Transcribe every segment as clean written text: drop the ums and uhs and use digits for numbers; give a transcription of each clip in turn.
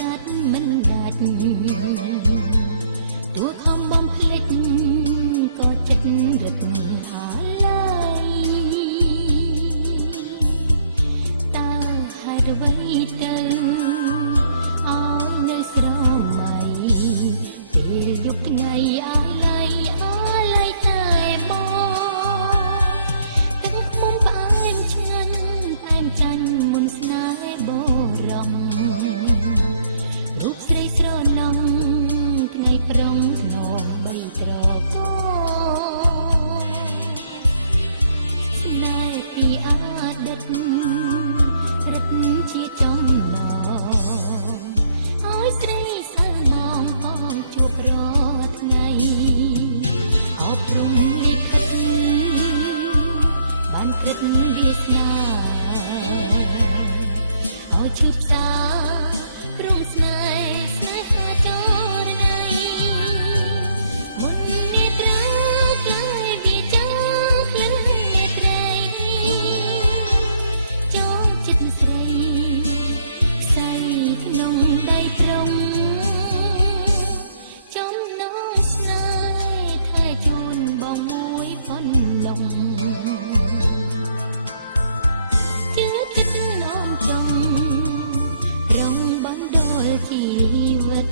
កាត់មិនដាច់ទួខំបំភ្លេចក៏ចិត្តរឹកអាឡ័យតើហេតុអ្វីទៅឲ្យនៅស្រមៃពេលយប់ថ្ងៃអាឡ័យតែបងទឹកមុំផ្អែមឆ្ងាញ់តែមចាញ់មុនស្នេហ៍បរមរូបស្រីស្រណំថ្ងៃប្រុងធ្នមបីត្រកស្នេហ៍ពីអតីតរឹតជាចំណងឲ្យស្រីសើមងផងជួបរាល់ថ្ងៃអប់រំលិខិតបានព្រឹត្តវាសនាឲ្យឈឺផ្សាព្រមស្នេហាចរណៃមុននេត្រាក្លាយវាចាក្លិននេត្រីចូលចិត្តស្រីខ្សែក្នុងដៃត្រង់ចំណងស្នេហ៍ថែជូនបងមួយប៉ុណ្ណឹងជឿចិត្តនោមចង់រងបណ្ដោលជីវិត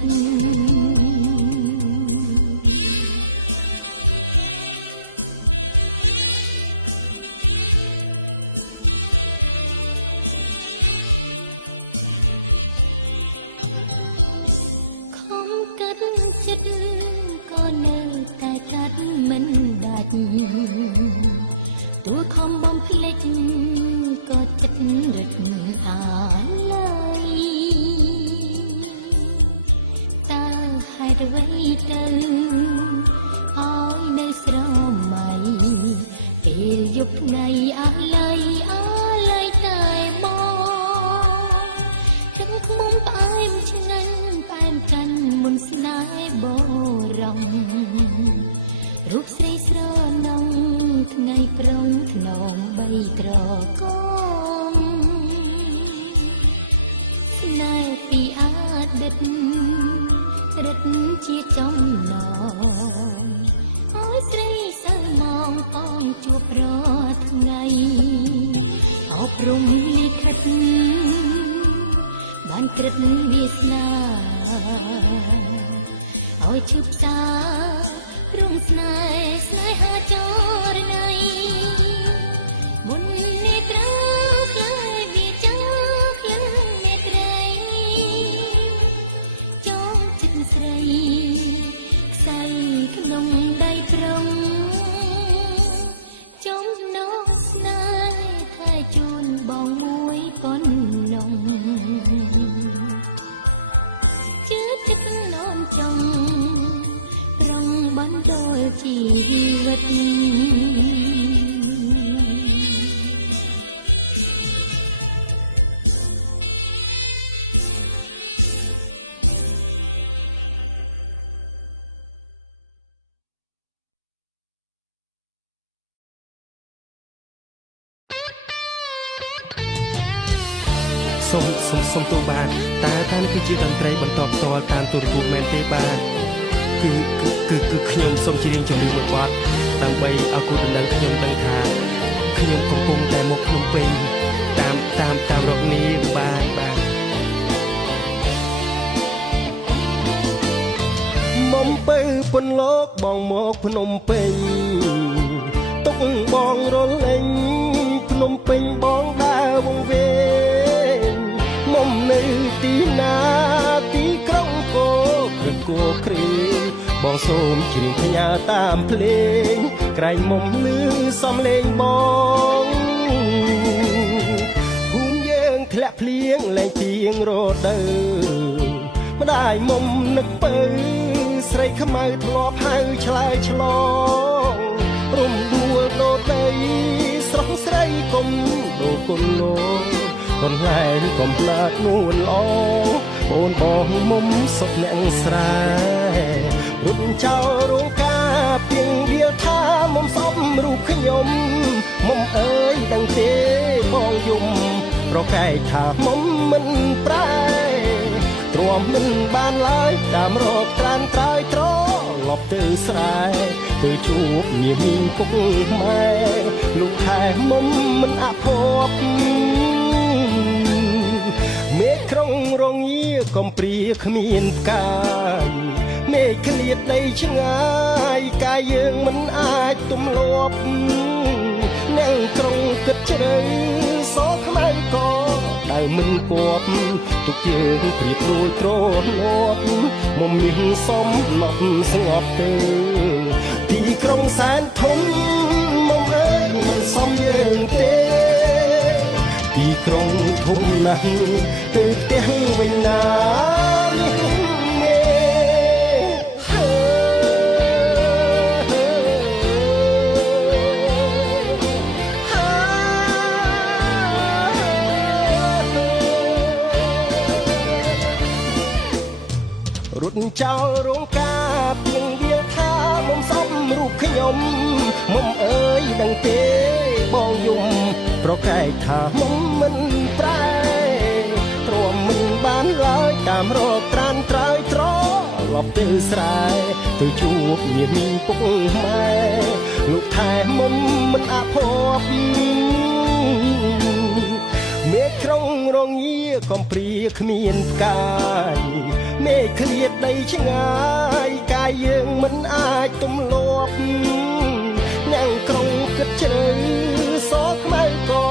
ខំកាត់ចិត្តក៏នៅតែកាត់មិនដាច់ទួខំបំភ្លេចក៏ចិត្តរឹកអាឡ័យតើហេតុអ្វីទៅឲ្យនៅស្រមៃពេលយប់ថ្ងៃអាឡ័យតែបងទឹកមុំផ្អែមឆ្ងាញ់ផ្អែមចាញ់មុនស្នេហ៍បរមរូបស្រីស្រណងថ្ងៃប្រុងធ្នមបីត្រកស្នេហ៍ពីអតីតរឹតជាចំណងឲ្យស្រីសើមងផងជួបរាល់ថ្ងៃអប់រំលិខិតបានក្រឹតវាសនាឲ្យឈឺផ្សាព្រមស្នេហាចរណៃមុននេត្រាក្លាយវាចាក្លិននេត្រីចូលចិត្តស្រីខ្សែក្នុងដៃត្រង់ចំណងស្នេហ៍ថែជូនបងមួយប៉ុណ្ណឹងជឿចិត្តនោមចង់រងបណ្ដោលជីវិតសូមទូបានតើនេះគឺជាតន្ត្រីបន្តផ្ទាល់តាមទូរទស្សន៍មែនទេបាទគឺខ្ញុំសូមច្រៀងចម្រៀងមួយបទដើម្បីឲ្យគូដណ្ដឹងខ្ញុំដឹងថាខ្ញុំកំពុងតែមកភ្នំពេញតាមរកនេះបាទមុំពៅពន្លកបងមកភ្នំពេញទុកបងរលែងភ្នំពេញបងដើរវង្វេងមុំនៅទីណាទីក្រុងគោគ្រី បងសូមជ្រៀងផ្ញើតាមភ្លេងក្រែងមុំលឺសំលេងបងភូមិយើងធ្លាក់ភ្លៀងលែងទៀងរដូវម្ដាយមុំនឹកពៅស្រីខ្មៅធ្លាប់ហៅឆ្លើយឆ្លងរំដួលដោដីស្រស់ស្រីកុំដូគុណលោកកូនឡែងកុំផ្លាតនួនល្អអូនបងមុំសុខអ្នកស្រែរត់ចោលរោងការពីងវាថាមុំសំរូបខ្ញុំមុំអើយដឹងទេបងយំប្រកែកថាមុំមិនប្រែទ្រ ទ្រាំមិនបានឡើយតាមរកត្រានត្រើយត្រឡប់ទៅស្រែទៅជួបនាមីងពុកម៉ែលោកថែមុំមិនអភ័ព្វមេឃក្រុងរងាកំព្រាគ្មានផ្កាយមេឃឃ្លាតដីឆ្ងាយកាយយើងមិនអាចទំលាប់អ្នកក្រុងគិតជ្រៅសោខ្មៅក៏ដៅមិនគប់ទុកយើងព្រៀបរួយទ្រនាប់មុំមានសំណប់ស្ងប់ទៅទីក្រុងសែនធំមុំអើយមិនសមយើងទេទីក្រុងធំណាស់ទៅផ្ទះវិញណារត់ចោលរោងការពីងវាថាមុំសំរូបខ្ញុំមុំអើយដឹងទេបងយំប្រកែកថាមុំមិនប្រែទ្រាំមិនបានឡើយតាមរកត្រានត្រើយត្រឡប់ទៅស្រែទៅជួបនាមីងពុកម៉ែលោកថែមុំមិនអភ័ព្វមេឃក្រុងរងាកំព្រាគ្មានផ្កាយមេឃឃ្លាតដីឆ្ងាយកាយយើងមិនអាចទំលាប់អ្នកក្រុងគិតជ្រៅសោខ្មៅក៏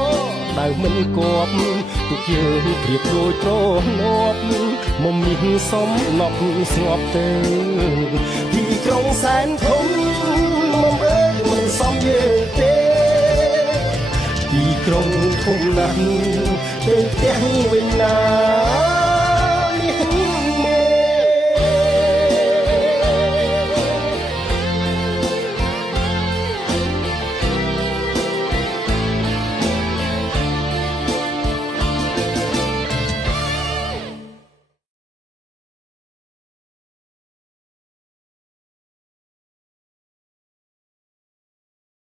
ដៅមិនគប់ទុកយើងព្រៀបដូចទ្រនាប់មុំមានសំណប់ស្ងប់ទៅទីក្រុងសែនធំមុំអើយមិនសមយើងទេទីក្រុងធំណាស់ទៅផ្ទះវិញណា